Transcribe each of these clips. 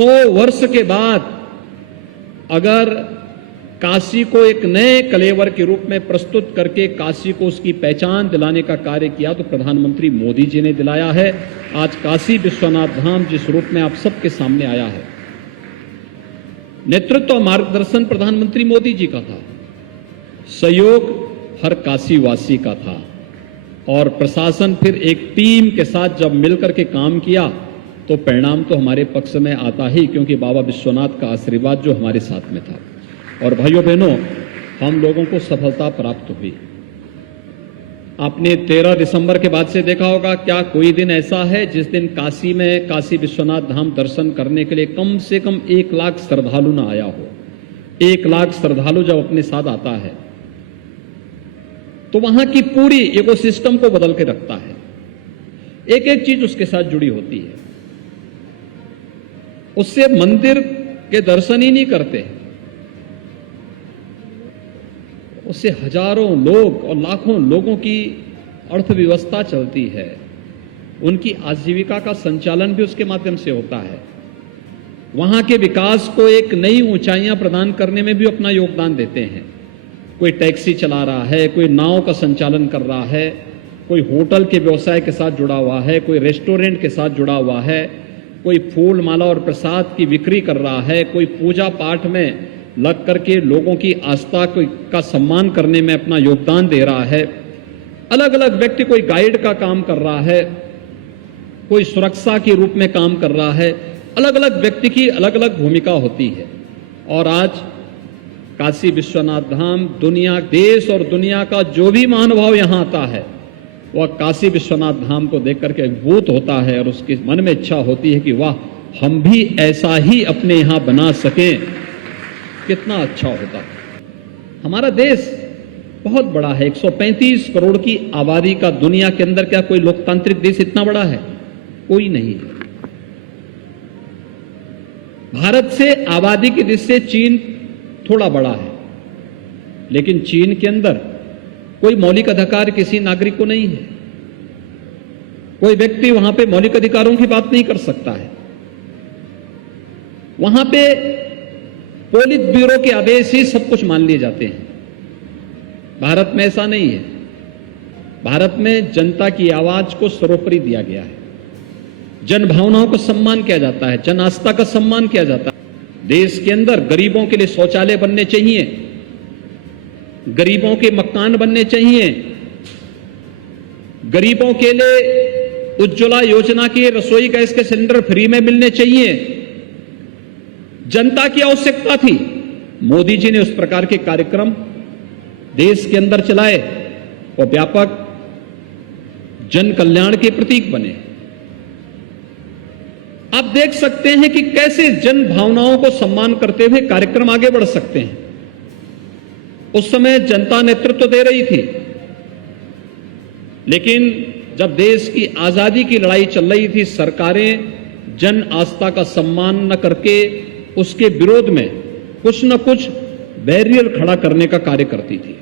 100 वर्ष के बाद अगर काशी को एक नए कलेवर के रूप में प्रस्तुत करके काशी को उसकी पहचान दिलाने का कार्य किया तो प्रधानमंत्री मोदी जी ने दिलाया है। आज काशी विश्वनाथ धाम जिस रूप में आप सबके सामने आया है, नेतृत्व और मार्गदर्शन प्रधानमंत्री मोदी जी का था, सहयोग हर काशीवासी का था और प्रशासन फिर एक टीम के साथ जब मिलकर के काम किया तो परिणाम तो हमारे पक्ष में आता ही, क्योंकि बाबा विश्वनाथ का आशीर्वाद जो हमारे साथ में था। और भाइयों बहनों, हम लोगों को सफलता प्राप्त हुई। आपने 13 दिसंबर के बाद से देखा होगा, क्या कोई दिन ऐसा है जिस दिन काशी में काशी विश्वनाथ धाम दर्शन करने के लिए कम से कम 1 लाख श्रद्धालु ना आया हो। 1 लाख श्रद्धालु जब अपने साथ आता है तो वहां की पूरी इकोसिस्टम को बदल के रखता है। एक एक चीज उसके साथ जुड़ी होती है। उससे मंदिर के दर्शन ही नहीं करते, उससे हजारों लोग और लाखों लोगों की अर्थव्यवस्था चलती है, उनकी आजीविका का संचालन भी उसके माध्यम से होता है। वहां के विकास को एक नई ऊंचाइयां प्रदान करने में भी अपना योगदान देते हैं। कोई टैक्सी चला रहा है, कोई नाव का संचालन कर रहा है, कोई होटल के व्यवसाय के साथ जुड़ा हुआ है, कोई रेस्टोरेंट के साथ जुड़ा हुआ है, कोई फूल माला और प्रसाद की बिक्री कर रहा है, कोई पूजा पाठ में लग करके लोगों की आस्था का सम्मान करने में अपना योगदान दे रहा है। अलग अलग व्यक्ति, कोई गाइड का काम कर रहा है, कोई सुरक्षा के रूप में काम कर रहा है। अलग अलग व्यक्ति की अलग अलग भूमिका होती है। और आज काशी विश्वनाथ धाम दुनिया, देश और दुनिया का जो भी महानुभाव यहां आता है वह काशी विश्वनाथ धाम को देख करके अभिभूत होता है और उसके मन में इच्छा होती है कि वाह, हम भी ऐसा ही अपने यहां बना सकें, कितना अच्छा होता। हमारा देश बहुत बड़ा है, 135 करोड़ की आबादी का दुनिया के अंदर क्या कोई लोकतांत्रिक देश इतना बड़ा है? कोई नहीं है। भारत से आबादी की दृष्टि से चीन थोड़ा बड़ा है, लेकिन चीन के अंदर कोई मौलिक अधिकार किसी नागरिक को नहीं है। कोई व्यक्ति वहां पे मौलिक अधिकारों की बात नहीं कर सकता है। वहां पे पोलित ब्यूरो के आदेश ही सब कुछ मान लिए जाते हैं। भारत में ऐसा नहीं है। भारत में जनता की आवाज को सर्वोपरि दिया गया है। जन भावनाओं को सम्मान किया जाता है, जन आस्था का सम्मान किया जाता है। देश के अंदर गरीबों के लिए शौचालय बनने चाहिए, गरीबों के मकान बनने चाहिए, गरीबों के लिए उज्ज्वला योजना के रसोई गैस के सिलेंडर फ्री में मिलने चाहिए। जनता की आवश्यकता थी। मोदी जी ने उस प्रकार के कार्यक्रम देश के अंदर चलाए और व्यापक जन कल्याण के प्रतीक बने। आप देख सकते हैं कि कैसे जन भावनाओं को सम्मान करते हुए कार्यक्रम आगे बढ़ सकते हैं। उस समय जनता नेतृत्व दे रही थी, लेकिन जब देश की आजादी की लड़ाई चल रही थी, सरकारें जन आस्था का सम्मान न करके उसके विरोध में कुछ न कुछ बैरियर खड़ा करने का कार्य करती थी।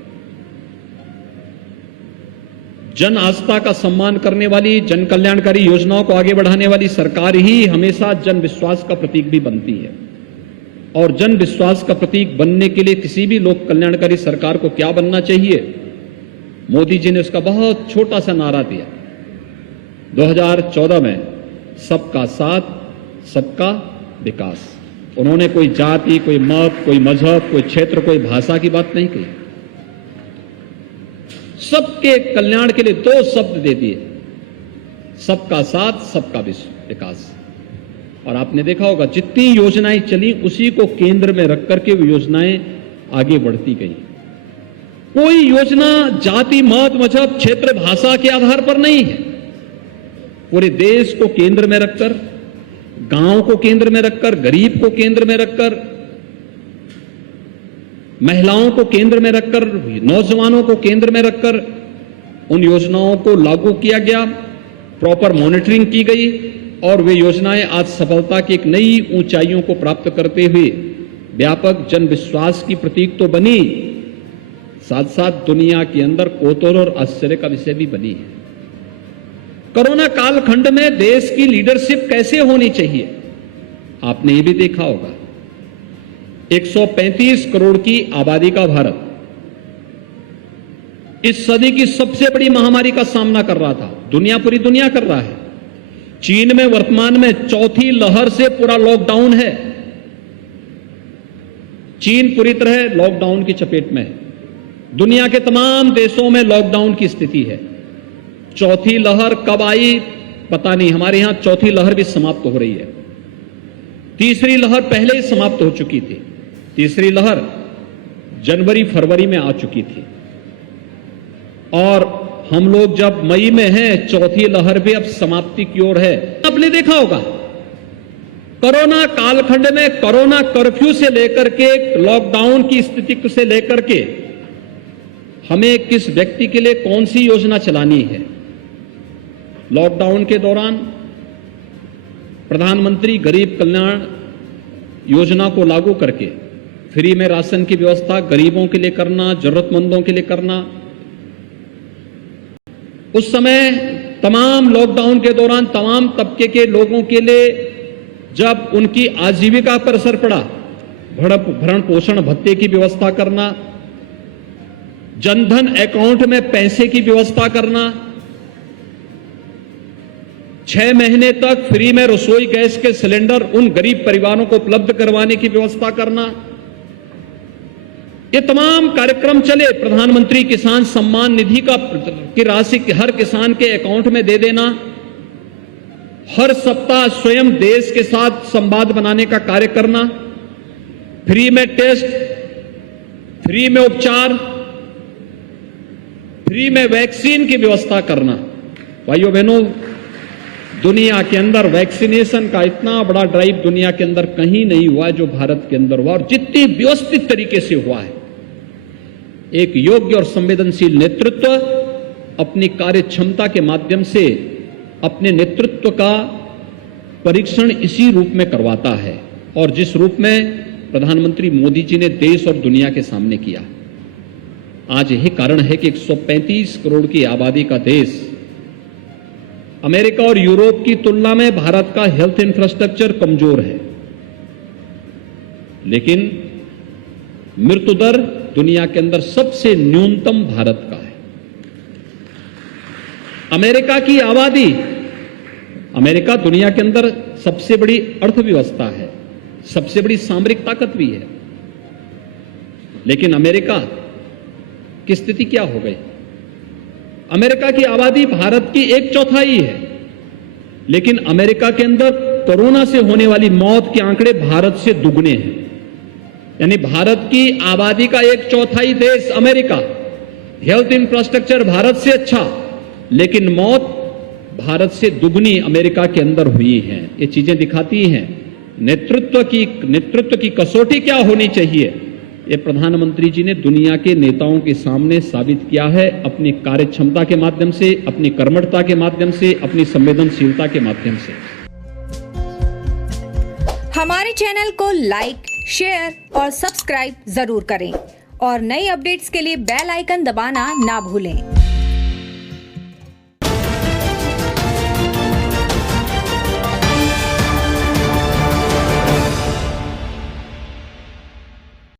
जन आस्था का सम्मान करने वाली, जन कल्याणकारी योजनाओं को आगे बढ़ाने वाली सरकार ही हमेशा जन विश्वास का प्रतीक भी बनती है। और जन विश्वास का प्रतीक बनने के लिए किसी भी लोक कल्याणकारी सरकार को क्या बनना चाहिए? मोदी जी ने उसका बहुत छोटा सा नारा दिया 2014 में, सबका साथ सबका विकास। उन्होंने कोई जाति, कोई मत, कोई मजहब, कोई क्षेत्र, कोई भाषा की बात नहीं कही। सबके कल्याण के लिए 2 शब्द दे दिए, सबका साथ सबका विकास। और आपने देखा होगा जितनी योजनाएं चली उसी को केंद्र में रख करके वो योजनाएं आगे बढ़ती गई। कोई योजना जाति, मत, मजहब, क्षेत्र, भाषा के आधार पर नहीं है। पूरे देश को केंद्र में रखकर, गांव को केंद्र में रखकर, गरीब को केंद्र में रखकर, महिलाओं को केंद्र में रखकर, नौजवानों को केंद्र में रखकर उन योजनाओं को लागू किया गया, प्रॉपर मॉनिटरिंग की गई और वे योजनाएं आज सफलता की एक नई ऊंचाइयों को प्राप्त करते हुए व्यापक जन विश्वास की प्रतीक तो बनी, साथ साथ दुनिया के अंदर कौतूहल और आश्चर्य का विषय भी बनी है। कोरोना कालखंड में देश की लीडरशिप कैसे होनी चाहिए, आपने ये भी देखा होगा 135 करोड़ की आबादी का भारत इस सदी की सबसे बड़ी महामारी का सामना कर रहा था। पूरी दुनिया कर रहा है। चीन में वर्तमान में चौथी लहर से पूरा लॉकडाउन है। चीन पूरी तरह लॉकडाउन की चपेट में है। दुनिया के तमाम देशों में लॉकडाउन की स्थिति है। चौथी लहर कब आई पता नहीं। हमारे यहां चौथी लहर भी समाप्त हो रही है। तीसरी लहर पहले ही समाप्त हो चुकी थी। तीसरी लहर जनवरी फरवरी में आ चुकी थी और हम लोग जब मई में हैं, चौथी लहर भी अब समाप्ति की ओर है। आपने देखा होगा कोरोना कालखंड में कोरोना कर्फ्यू से लेकर के लॉकडाउन की स्थिति से लेकर के हमें किस व्यक्ति के लिए कौन सी योजना चलानी है। लॉकडाउन के दौरान प्रधानमंत्री गरीब कल्याण योजना को लागू करके फ्री में राशन की व्यवस्था गरीबों के लिए करना, जरूरतमंदों के लिए करना। उस समय तमाम लॉकडाउन के दौरान तमाम तबके के लोगों के लिए जब उनकी आजीविका पर असर पड़ा, भरण पोषण भत्ते की व्यवस्था करना, जनधन अकाउंट में पैसे की व्यवस्था करना, 6 महीने तक फ्री में रसोई गैस के सिलेंडर उन गरीब परिवारों को उपलब्ध करवाने की व्यवस्था करना, ये तमाम कार्यक्रम चले। प्रधानमंत्री किसान सम्मान निधि की राशि हर किसान के अकाउंट में दे देना, हर सप्ताह स्वयं देश के साथ संवाद बनाने का कार्य करना, फ्री में टेस्ट, फ्री में उपचार, फ्री में वैक्सीन की व्यवस्था करना। भाइयों बहनों, दुनिया के अंदर वैक्सीनेशन का इतना बड़ा ड्राइव दुनिया के अंदर कहीं नहीं हुआ जो भारत के अंदर हुआ, और जितनी व्यवस्थित तरीके से हुआ है। एक योग्य और संवेदनशील नेतृत्व अपनी कार्य क्षमता के माध्यम से अपने नेतृत्व का परीक्षण इसी रूप में करवाता है, और जिस रूप में प्रधानमंत्री मोदी जी ने देश और दुनिया के सामने किया। आज यही कारण है कि 135 करोड़ की आबादी का देश, अमेरिका और यूरोप की तुलना में भारत का हेल्थ इंफ्रास्ट्रक्चर कमजोर है, लेकिन मृत्यु दर दुनिया के अंदर सबसे न्यूनतम भारत का है। अमेरिका की आबादी, अमेरिका दुनिया के अंदर सबसे बड़ी अर्थव्यवस्था है, सबसे बड़ी सामरिक ताकत भी है, लेकिन अमेरिका की स्थिति क्या हो गई? अमेरिका की आबादी भारत की 1/4 है, लेकिन अमेरिका के अंदर कोरोना से होने वाली मौत के आंकड़े भारत से दुगने हैं। यानी भारत की आबादी का 1/4 देश अमेरिका, हेल्थ इंफ्रास्ट्रक्चर भारत से अच्छा, लेकिन मौत भारत से दुगनी अमेरिका के अंदर हुई है। ये चीजें दिखाती हैं नेतृत्व की कसौटी क्या होनी चाहिए। ये प्रधानमंत्री जी ने दुनिया के नेताओं के सामने साबित किया है, अपनी कार्य क्षमता के माध्यम से, अपनी कर्मठता के माध्यम से, अपनी संवेदनशीलता के माध्यम से। हमारे चैनल को लाइक, शेयर और सब्सक्राइब जरूर करें और नई अपडेट्स के लिए बेल आइकन दबाना ना भूलें।